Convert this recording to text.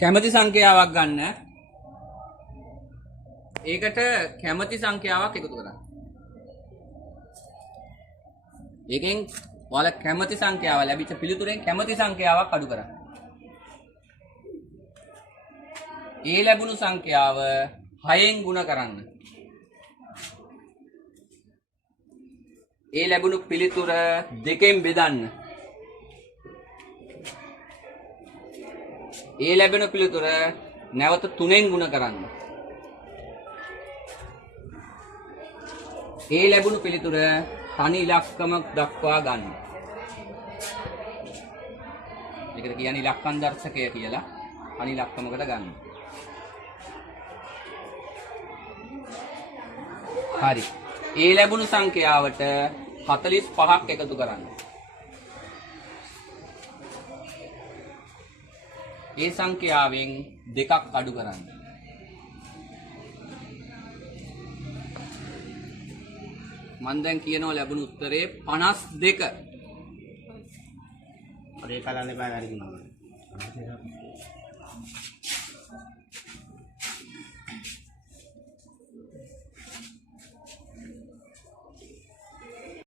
කැමති සංඛ්‍යාවක් ගන්න. ඒකට කැමති සංඛ්‍යාවක් එකතු කරන්න. ඒකෙන් ඔයාලා කැමති සංඛ්‍යාව ලැබිච්ච පිළිතුරෙන් කැමති සංඛ්‍යාවක් අඩු කරන්න. ඒ ලැබුණු සංඛ්‍යාව 6න් ගුණ කරන්න. ඒ ලැබුණු පිළිතුර 2න් බෙදන්න. ඒ ලැබෙන පිළිතුර නැවත 3න් ගුණ කරන්න. ඒ ලැබුණු පිළිතුර තනි ඉලක්කමක් දක්වා ගන්න. ඒකට කියන්නේ ඉලක්කම් දර්ශකය කියලා. තනි ඉලක්කමකට ගන්න. හරි. ඒ ලැබුණු සංඛ්‍යාවට 45ක් එකතු කරන්න. ඒ සංඛ්‍යාවෙන් 2ක් අඩු කරන්න. මම දැන් කියනවා ලැබුණු උත්තරේ 52. ඔය කලන්නේ බෑ හරි කියනවා.